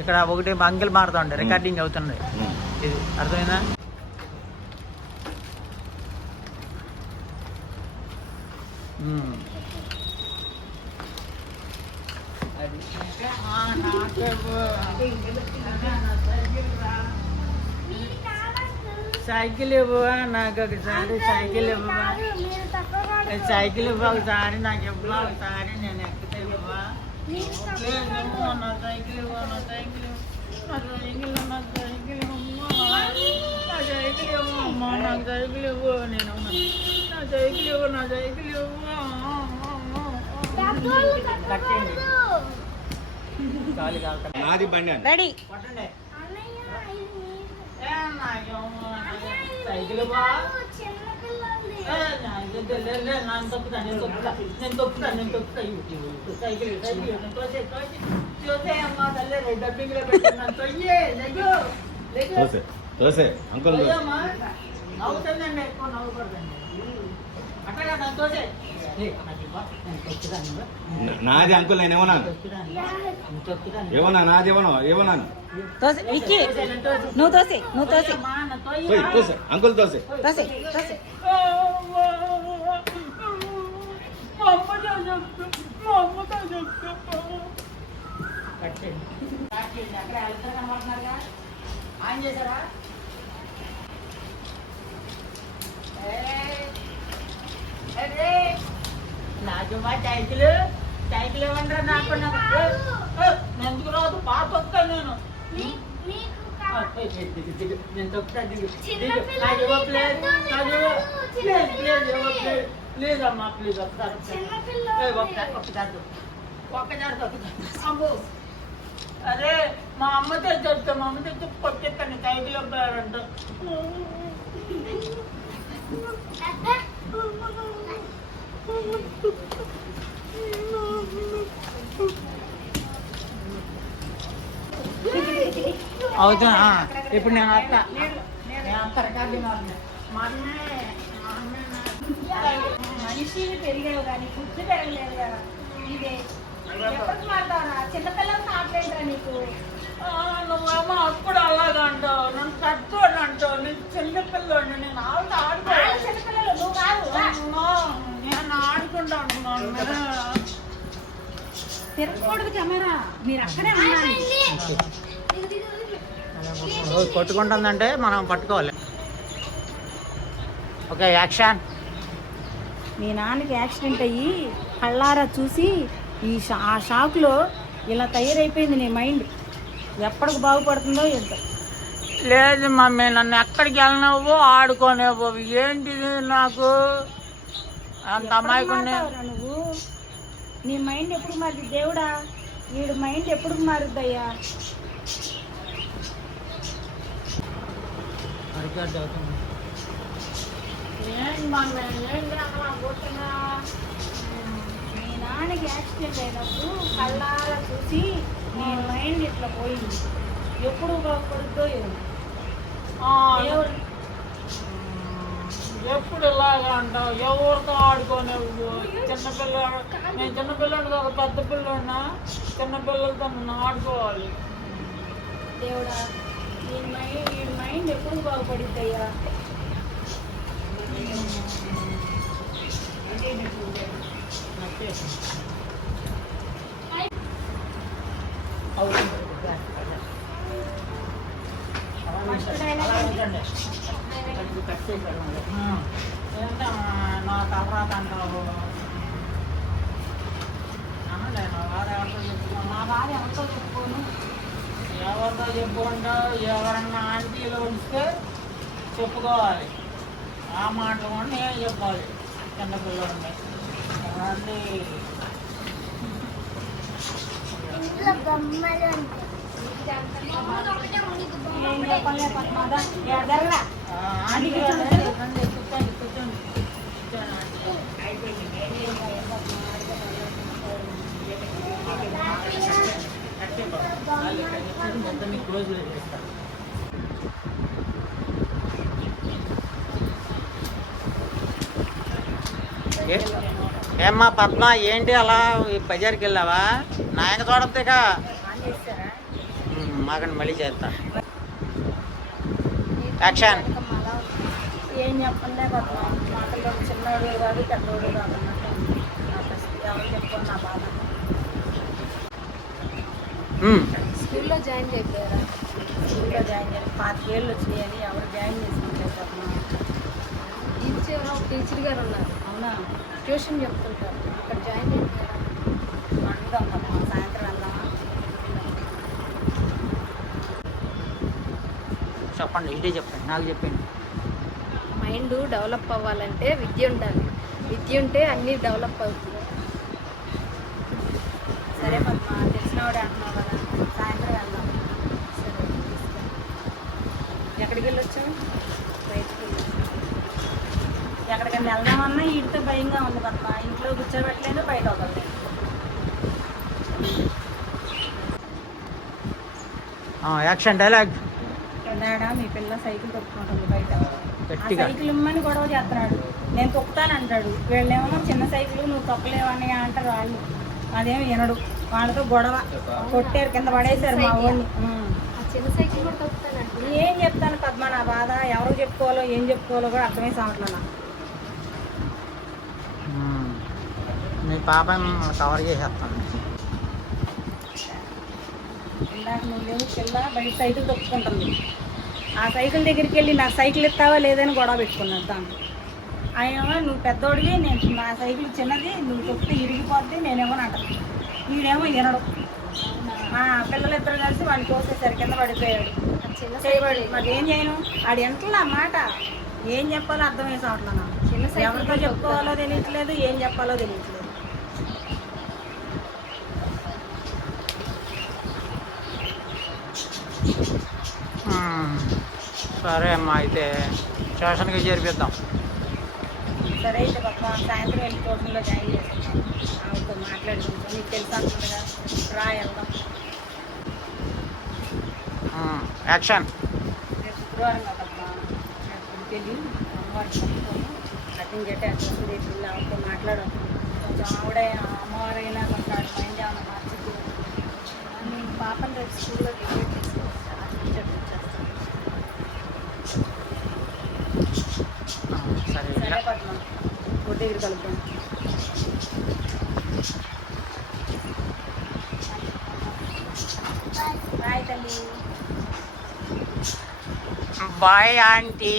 ఇక్కడ ఒకటి అంకెల్ మారుతా ఉండే రికార్డింగ్ అవుతుంది. ఇది అర్థమైందా? సైకిల్ ఇవ్వవా నాకు ఒకసారి, సైకిల్ ఇవ్వవా, సైకిల్ ఇవ్వ ఒకసారి, నాకు ఇవ్వ ఒకసారి, నేను ఎక్కితే ఇవ్వవా, నా సైకిల్ ఇవ్వ, నా సైకిల్ నా సైకిల్ నా సైకిల్ నా సైకిల్ ఇవ్వమ్మా, నాకు సైకిల్ ఇవ్వు, నేను నా సైకిల్ ఇవ్వు, నా సైకిల్ ఇవ్వు. నాది బండి రెడీ సైకిల్ సైకిల్ చూసేయమ్మా తల్లి డబ్బింగ్ లో తోసే అంకుల్ నవ్వుతుందండి, ఎక్కువ నవ్వుకూడదండి. అట్టగా నన్ను తోసే. నాది అంకుల్ నేను ఏమన్నాను, ఏమన్నా నాది ఏమన్నాను నువ్వు తోసే, నువ్వు తోసే, తోసే అంకుల్ తోసే తోసే తోసే. ఆన్ చేశారా? నాకు మా సైకిల్ సైకిల్ ఇవ్వండి నాకు, ఎందుకు రాదు? పాత వస్తా నేను తొక్కుతా, నాకు ఇవ్వట్లేదు, నాకు ప్లీజ్ అమ్మా, ప్లీజ్ ఒకసారి ఒక్కసారి తొక్కుతా. అమ్మో అరే మా అమ్మతో చెప్తా, మా అమ్మతో చెప్పి కొట్టేస్తాను, సైకిల్ ఇవ్వాలంట. అవుతా ఇప్పుడు నేను అత్త రికార్డు మనిషి పెరిగావు కానీ బుద్ధి పెరగలేదు కదా. ఇదే ఎప్పటికి మాట్లాడరా? చిన్నపిల్లలు మాట్లాడరా నీకు? నువ్వేమో అప్పుడు అలాగ అంటావు, నన్ను తట్టుకోండి అంటావు. నేను చిన్నపిల్లని, నేను ఆడుకో, చిన్నపిల్లలు నువ్వు కాదు. నేను ఆడుకుంటా అంటున్నాను. తిరగకూడదు కెమెరా, మీరు అక్కడే ఉండాలి. కొట్టుకుంటుందంటే మనం పట్టుకోవాలి. Okay action. మీ నాన్నకి యాక్సిడెంట్ అయ్యి కళ్ళారా చూసి ఆ షాక్లో ఇలా తయారైపోయింది నీ మైండ్. ఎప్పటికి బాగుపడుతుందో ఎంత. లేదు మమ్మీ, నన్ను ఎక్కడికి వెళ్ళనివ్వు, ఆడుకోనివ్వు. ఏంటిది నాకు అంత అమాయకుని? నువ్వు నీ మైండ్ ఎప్పుడు మారుద్ది దేవుడా? వీడు మైండ్ ఎప్పుడు మారుద్దయ్యా? మీ నాన్నకి యాక్సిడెంట్ అయినప్పుడు కళ్ళారా చూసి నీ మైండ్ ఇట్లా పోయింది. ఎప్పుడు బాగుపడుద్దో ఎప్పుడు ఇలాగా అంటావు? ఎవరితో ఆడుకోనివ్వు. చిన్నపిల్లడు, నేను చిన్నపిల్లడు కాదు, పెద్ద పిల్లడున్నా. చిన్నపిల్లలతో నన్ను ఆడుకోవాలి. దేవుడా, వీడి మైండ్ ఎప్పుడు బాగుపడిద్దయ్యా? నా తర్వాత అంటావు. మా భార్య ఎవరితో చెప్పుకోను. ఎవరితో చెప్పుకుంటావు? ఎవరన్నా ఆంటీలో ఉంటే చెప్పుకోవాలి. ఆ మాటలు కూడా నేను చెప్పాలి. చిన్నపిల్లలు అన్నీ ఏం చెప్పాలి పద్మాదా? జరగరా కూర్చోండి. ఓకే మొత్తం మీకు క్లోజ్ చేస్తాను. ఏమ్మా పద్మ, ఏంటి అలా ఈ బజార్కి వెళ్ళావా? నాయన చూడద్దుగా మాకండి మళ్ళీ చేస్తా. యాక్షన్. ఏం చెప్పలే పద్మ, మాటల్లో చిన్నోడు కాదు పెద్దోడు కాదు అన్నట్టు నా పరిస్థితి. ఎవరు చెప్పుకోండి నా బాధ. స్కూల్లో జాయిన్ అయిపోయారా? స్కూల్లో జాయిన్ చేయాలి, 5 ఏళ్ళు వచ్చినాయని ఎవరు జాయిన్ చేసుకుంటారు పద్మ. టీచర్ గారు ఉన్నారు, అవునా? ట్యూషన్ చెప్తుంటారు, అక్కడ జాయిన్ అయిపోయారా? అడుగుదాం పద్మ, సాయంత్రం వెళ్దామా? చెప్పండి, ఇదే చెప్పండి, నాకు చెప్పండి. మైండ్ డెవలప్ అవ్వాలంటే విద్య ఉండాలి, విద్య ఉంటే అన్నీ డెవలప్ అవుతుంది. సరే పద్మ, తెలిసినవాడే అంటున్నావు కదా, సాయంత్రం వెళ్దాం. సరే, ఎక్కడికి వెళ్ళొచ్చావు? బయటికి వెళ్ళి ఎక్కడికైనా వెళ్దామన్నా వీటితో భయంగా ఉంది పద్మ. ఇంట్లో కూర్చోబెట్టలేదు, బయట వదలలేదు. Action dialogue. కిందాడ మీ పిల్ల సైకిల్ తొక్కుకుంటుంది బయట. ఆ గట్టిగా. సైకిల్ ఇమ్మని గొడవ చేస్తున్నాడు, నేను తొక్కుతాను అంటాడు. వీళ్ళేమో చిన్న సైకిల్ నువ్వు తొక్కలేవని అంటారు వాళ్ళు. అదేమి వినడు, వాళ్ళతో గొడవ. కొట్టారు, కింద పడేశారు మా ఊళ్ళని. ఆ చిన్న సైకిల్ కూడా తొక్కుతానంటే ఏం చెప్తాను పద్మ, నా బాధ ఎవరు చెప్పుకోవాలో ఏం చెప్పుకోవాలో కూడా అర్థమై సావట్లే నాకు. మీ పాపని కవర్ చేసేస్తాను. ఇందాక నువ్వు లేవు, పిల్ల బయట సైకిల్ తొక్కుకుంటుంది. ఆ సైకిల్ దగ్గరికి వెళ్ళి నాకు సైకిల్ ఇస్తావా లేదని గొడవ పెట్టుకున్నాడు దాంట్లో. ఆయన నువ్వు పెద్దోడివి, నేను నా సైకిల్ చిన్నది, నువ్వు తొక్కితే ఇరిగిపోద్ది, నేనేమో అంటాను. వీడేమో వినడు. పిల్లలిద్దరు కలిసి వాడిని కోసేసరి కింద పడిపోయాడు. చిన్న చేయబడి మరి ఏం చేయను, ఆడు ఎంతలా మాట ఏం చెప్పాలో అర్థం వేసి అవట్లా నాకు. చిన్న సైకిల్ ఎవరితో చెప్పుకోవాలో తెలియట్లేదు, ఏం చెప్పాలో తెలియట్లేదు. సరే అమ్మా, అయితే స్టేషన్కి చేర్పిద్దాం. సరే అయితే పక్క సాయంత్రం వెళ్ళి ట్యూషన్లో జాయిన్ చేస్తాను. ఆవిడతో మాట్లాడుకుంటాం, నీకు తెలుసు అనుకుంటుందా, రా వెళ్దాం. యాక్షన్. రేపు శుక్రవారం కదమ్మా, రేపు వెళ్ళి అమ్మవారికి పట్టుకొని కటింగ్ చేస్తే అడ్రస్ రేపు వెళ్ళి ఆవిడతో మాట్లాడతాం. కొంచెం ఆవిడే అమ్మవారైనా కొంచెం ఆవిడ మైండ్ ఏమన్నా మార్చిద్ది. నేను పాపని రేపు స్కూల్లో డిగ్రేడ్ చేసుకోవచ్చు, ఆ టీచర్ చేస్తాను. సరే. సరే పద్మ, గుడి దగ్గర కలుద్దాం. బాయ్ తల్లి. Bye aunty.